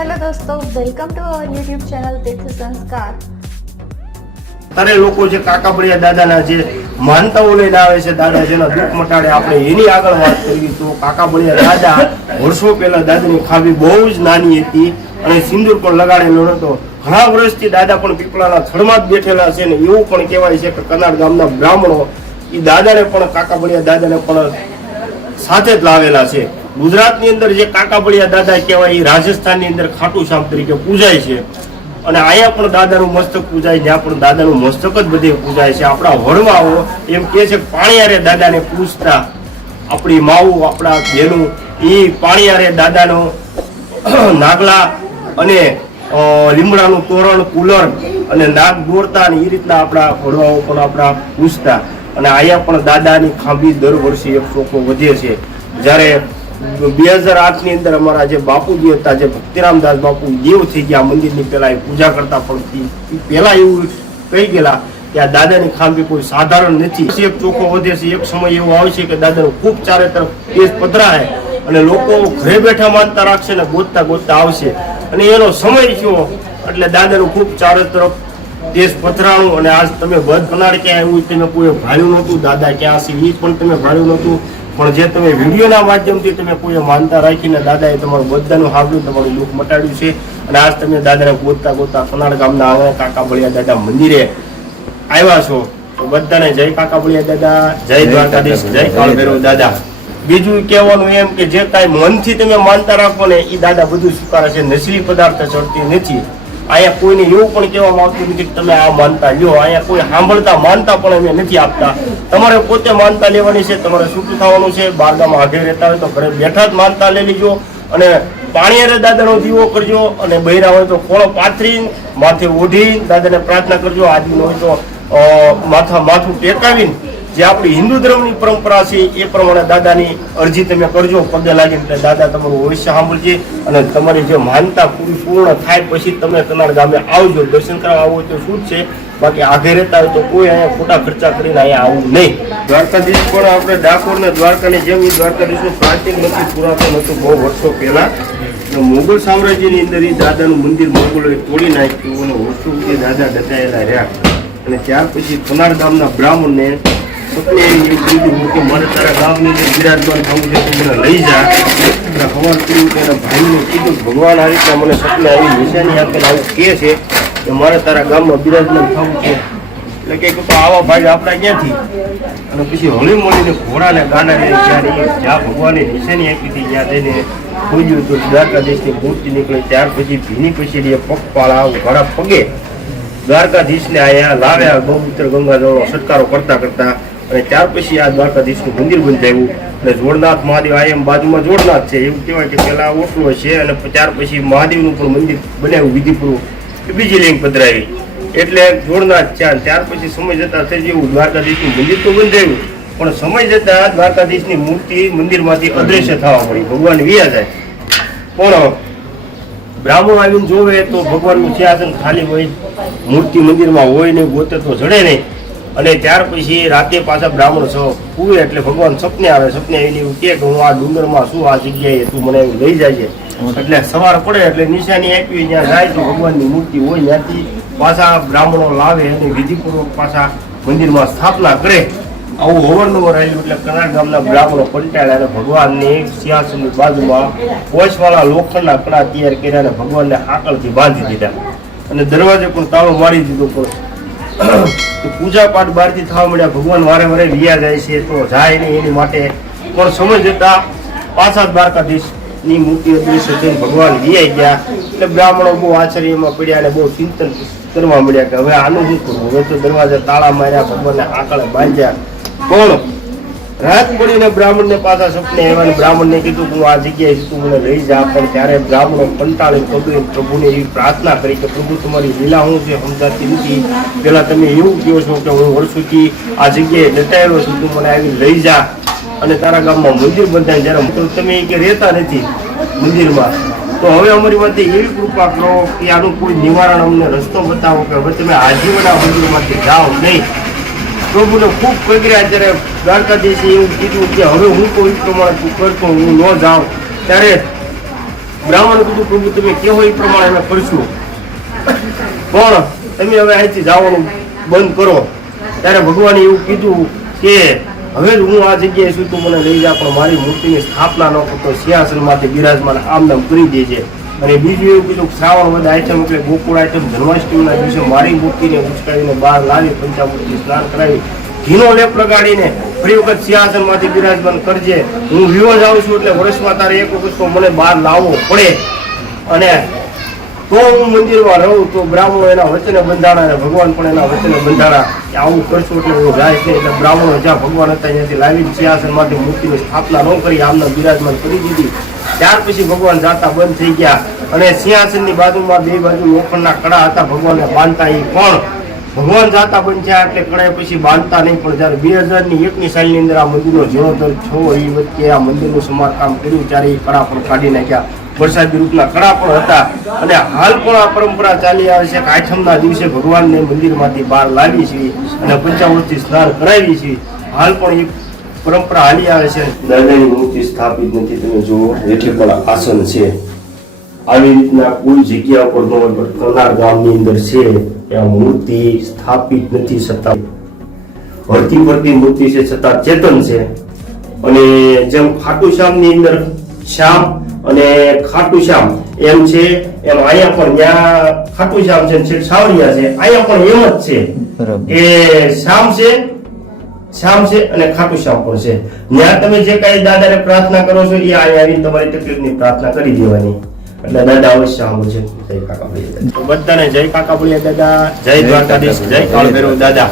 Hello दोस्तों, welcome to our YouTube channel Tirth Sanskar. તારે લોકો જે કાકાબળિયા દાદાના જે માનતાઓ લઈને આવે છે, દાદા જેના દુઃખ મટાડે, આપણે એની આગળ વાત કરીએ તો કાકાબળિયા દાદા વર્ષો પહેલા દાદાની ખાવી બહુ જ નાની હતી અને સિંદૂર પણ લગાડેલો નહોતો. ઘણા વર્ષથી દાદા પણ પીપળાના થડમાં જ બેઠેલા છે ને એવું પણ કહેવાય છે કે કનાડ ગામના બ્રાહ્મણો એ દાદાને પણ કાકાબળિયા દાદાને પણ સાથે જ લાવેલા છે. ગુજરાતની અંદર જે કાકાબળિયા દાદા કહેવાય એ રાજસ્થાનની અંદર ખાટુ શ્યામ તરીકે પૂજાય છે અને અહીંયા પણ દાદાનું મસ્તક પૂજાય, જ્યાં પણ દાદાનું મસ્તક જ બધે પૂજાય છે. આપણા વડવાઓ એમ કહે છે પાણીયારે દાદાને પૂજતા, આપણી માવું આપણા બહેનું એ પાણીયારે દાદાનો નાગલા અને લીમડાનું તોરણ, કુલર અને નાગ દોરતા અને એ રીતના આપણા વડવાઓ પણ આપણા પૂજતા. અને અહીંયા પણ દાદાની ખાંભી દર વર્ષે 100 વધે છે. જ્યારે 2008 ની અંદર અમારા જે બાપુજી હતા, જે ભક્તિરામદાસ બાપુ દેવ થઈ ગયા મંદિરની પહેલા એ પૂજા કરતા, પણ પહેલા એવું કહી ગયેલા કે આ દાદાની ખાંભી કોઈ સાધારણ નથી. એક ચોખ્ખો વધે છે. એક સમય એવો આવશે કે દાદાનું ખૂબ ચારે તરફ કેસ પધરાય અને લોકો ઘરે બેઠા માનતા રાખશે ને ગોતતા ગોતતા આવશે અને એનો સમય થયો એટલે દાદાનું ખૂબ ચારે તરફ દેશ પથરાણું. અને આજ તમે બધ કનાડ ક્યાં આવ્યું તમે કોઈ ભાળ્યું નહોતું, દાદા ક્યાં છે એ પણ તમે ભાળ્યું નહોતું, પણ જે તમે વિડીયોના માધ્યમથી તમે કોઈ માનતા રાખીને દાદાએ તમારું બધાનું હાવડ્યું, તમારું દુઃખ મટાડ્યું છે. અને આજ તમે દાદાને ગોતતા ગોતતા કનાડ ગામના આવે કાકાબળિયા દાદા મંદિરે આવ્યા છો. તો બધાને જય કાકાબળિયા દાદા, જય દ્વારકાધીશ, જય કાળભૈરવ દાદા. બીજું કહેવાનું એમ કે જે કાંઈ મનથી તમે માનતા રાખો ને એ દાદા બધું સ્વીકારે છે. નશીલી પદાર્થ ચડતી નથી. અહીંયા કોઈને એવું પણ કહેવામાં આવતું નથી કે તમે આ માનતા લ્યો. અહીંયા કોઈ સાંભળતા માનતા પણ અમે નથી આપતા. તમારે પોતે માનતા લેવાની છે, તમારે છૂટું થવાનું છે. બારગામાં આઘે રહેતા હોય તો ઘરે બેઠા જ માનતા લઈ લેજો અને પાણીયારે દાદાનો દીવો કરજો. અને બૈરા હોય તો ખોળો પાથરી માથે ઓઢી દાદાને પ્રાર્થના કરજો. આદમી હોય તો માથું ટેકાવીને જે આપણી હિન્દુ ધર્મની પરંપરા છે એ પ્રમાણે દાદાની અરજી તમે કરજો પગે લાગીને. એટલે દાદા તમારું ભવિષ્ય સાંભળશે અને તમારી જે માનતા પૂર્ણ થાય પછી તમે કનાડ ગામે આવજો. દર્શન કરવા આવો તો શું છે, બાકી આઘે રહેતા હોય તો કોઈ અહીંયા ખોટા ખર્ચા કરીને અહીંયા આવવું નહીં. દ્વારકાધીશ પણ આપણે ડાકોર ને દ્વારકાની જેમ એ દ્વારકાધીશનું પ્રાચીન નથી, પુરાતન હતું બહુ વર્ષો પહેલા. મુગલ સામ્રાજ્યની અંદર એ દાદાનું મંદિર મોગલોએ તોડી નાખ્યું અને વર્ષો સુધી દાદા ડટાયેલા રહ્યા. અને ત્યાર પછી કનાડ ગામના બ્રાહ્મણને સપને એવી કીધું કે મારે તારા ગામની અંદર બિરાજમાન થવું છે તો મને લઈ જા. એટલે ખબર કર્યું કે એના ભાઈને કીધું ભગવાન આ રીતના મને સપને આવી નિશાની આપેલા આવું કહે છે કે મારે તારા ગામમાં બિરાજમાન થવું છે. એટલે કે આવા ભાઈ આપણા ક્યાંથી? અને પછી હળી મળીને ઘોડાને ગાડાને જ્યાં ભગવાને નિશાની આપી હતી ત્યાં જઈને ખોજ્યું તો દ્વારકાધીશની મૂર્તિ નીકળી. ત્યાર પછી ભીની પછીડીએ પગપાળા ઘોડા પગે દ્વારકાધીશને અહીંયા લાવ્યા. ગૌમૂત્ર ગંગાજળનો છટકારો કરતા કરતા અને ત્યાર પછી આ દ્વારકાધીશનું મંદિર બંધાવ્યું. અને જોડનાથ મહાદેવ આ એમ બાજુમાં જોડનાથ છે એવું કહેવાય કે પેલા ઓટલો છે અને ત્યાર પછી મહાદેવનું પણ મંદિર બનાવ્યું વિધિપૂર્વક, બીજી લિંગ પધરાવી એટલે જોડનાથ છે. ત્યાર પછી સમય જતા થઈ જેવું દ્વારકાધીશનું મંદિર તો બંધાવ્યું, પણ સમય જતા દ્વારકાધીશની મૂર્તિ મંદિરમાંથી અદ્રશ્ય થવા મળી. ભગવાન વિયા જાય પણ બ્રાહ્મણ આવીને જોવે તો ભગવાનનું સિંહાસન ખાલી હોય, મૂર્તિ મંદિરમાં હોય નહીં, ગોતે તો જડે નહીં. અને ત્યાર પછી રાતે પાછા બ્રાહ્મણ પૂવે એટલે ભગવાન સપને આવે. સપને આવીને એવું કહે કે હું આ ડુંગરમાં છું, આ જગ્યાએ તું મને લઈ જાય. એટલે સવાર પડે એટલે નિશાની આપી ત્યાં જાય તો ભગવાનની મૂર્તિ હોય. ત્યાંથી પાછા બ્રાહ્મણો લાવે અને વિધિપૂર્વક પાછા મંદિરમાં સ્થાપના કરે. આવું અવરનવર આવ્યું એટલે કનાડ ગામના બ્રાહ્મણો કંટાળ્યા અને ભગવાનની સિંહાસનની બાજુમાં કોચવાળા લોખંડના કડા તૈયાર કર્યા અને ભગવાનને આકળથી બાંધી દીધા અને દરવાજે પણ તાળો મારી દીધો. પણ પૂજા પાઠ બહારથી થવા મળ્યા. ભગવાન વારે વારે વિયા જાય છે તો જાય નહીં એની માટે. પણ સમય જતા પાછા દ્વારકાધીશની મૂર્તિ અદૃશ્ય થઈને ભગવાન વિયાઈ ગયા. એટલે બ્રાહ્મણો બહુ આશ્ચર્યમાં પડ્યા અને બહુ ચિંતન કરવા મળ્યા કે હવે આનું શું કરવું? હવે તો દરવાજા તાળા માર્યા, ભગવાનને આકળે બાંધ્યા. પણ રાત પડીને બ્રાહ્મણને પાછા સપને આવ્યા. બ્રાહ્મણને કીધું હું આ જગ્યાએ તું મને લઈ જા. પણ ત્યારે બ્રાહ્મણો કંટાળી પ્રભુને એવી પ્રાર્થના કરી કે પ્રભુ તમારી લીલા હું છે સમજાતી નથી. પેલા તમે એવું કહો છો કે હું વર્ષોથી આ જગ્યાએ ડટાયેલો છું, તું મને આવી લઈ જા અને તારા ગામમાં મંદિર બંધાય. જ્યારે તમે કે રહેતા નથી મંદિરમાં તો હવે અમારી માટે એવી કૃપા કરો કે આનું કોઈ નિવારણ અમને રસ્તો બતાવો કે હવે તમે આજીવન આ મંદિરમાંથી જાઓ નહીં. પ્રભુને ખૂબ પગર્યા. જ્યારે દ્વારકાધીશે એવું કીધું કે હવે હું કોઈ પ્રમાણે તું કરતો હું ન જાઉં ત્યારે બ્રાહ્મણ કીધું પ્રભુ તમે કેવો એ પ્રમાણે અમે કરશું, પણ તમે હવે અહીંથી જવાનું બંધ કરો. ત્યારે ભગવાને એવું કીધું કે હવે હું આ જગ્યાએ છું તું મને લઈ જા, પણ મારી મૂર્તિની સ્થાપના ન કરતો, સિંહાસન માંથી બિરાજમાન આમ નામ કરી દેજે. અને બીજું એવું કીધું શ્રાવણ વદ આઈટમ એટલે ગોકુળ આઈટમ જન્માષ્ટમીના દિવસે મારી મૂર્તિને ઉચકાવીને બહાર લાવી પંચામૃતથી સ્નાન કરાવી ઘીનો લેપ લગાડીને ફરી વખત સિંહાસન માંથી બિરાજમાન કરજે. હું વિવો જાઉં છું એટલે વર્ષમાં તારે એક વખત તો મને બહાર લાવવો પડે, અને તો હું મંદિરમાં રહું. તો બ્રાહ્મણો એના વચને બંધાણા અને ભગવાન પણ એના વચને બંધાણા કે આવું કરશું એટલે હું જાય છે. એટલે બ્રાહ્મણો જ્યાં ભગવાન હતા ત્યાંથી લાવી સિંહાસન માંથી મૂર્તિની સ્થાપના ન કરી આમના બિરાજમાન કરી દીધી. ત્યાર પછી ભગવાન જાતા બંધ થઈ ગયા, અને સિંહાસનની બાજુમાં બે બાજુ લોખંડના કડા હતા ભગવાનને બાંધતા, એ પણ ભગવાન જાતા બંધ થયા એટલે કડાય પછી બાંધતા નહીં. પણ જયારે 2001ની સાલની અંદર આ મંદિરનો જીર્ણોદ્ધાર થયો એ વખતે આ મંદિરનું સમારકામ કર્યું ત્યારે એ કડા પણ કાઢી નાખ્યા. વરસાદી રૂપના કડા પણ હતા, અને હાલ પણ આ પરંપરા ચાલી આવે છે કે આઠમના દિવસે ભગવાનને મંદિરમાંથી બહાર લાવી છે અને પંચામૃતથી સ્નાન કરાવી છે. હાલ પણ એક પરંપરા હાલી આવે છે. દાદાની મૂર્તિ સ્થાપિત નથી, તમે જુઓ હેઠે પણ આસન છે. આવી રીતના કોઈ જગ્યા પર કનાર ગામની અંદર છે આ મૂર્તિ સ્થાપિત નથી, છતાં હરતી ફરતી મૂર્તિ છે, છતાં ચેતન છે. અને જેમ ખાટુ શ્યામની અંદર શ્યામ અને ખાટુ શ્યામ એમ છે, એમ અહીંયા પણ ત્યાં ખાટુ શ્યામ છે, છેક સાવરિયા છે, અહીંયા પણ એમ જ છે કે શ્યામ છે અને ખાટુ શ્યામ પણ છે. ત્યાં તમે જે કઈ દાદાને પ્રાર્થના કરો છો એ અહીંયા આવીને તમારી તકલીફની પ્રાર્થના કરી દેવાની, એટલે દાદા અવશ્ય સાંભળશે. જય કાકા બળિયા દાદા. બધાને જય કાકા બળિયા દાદા, જય દ્વારકાધીશ, જય કાળ ભૈરવ દાદા.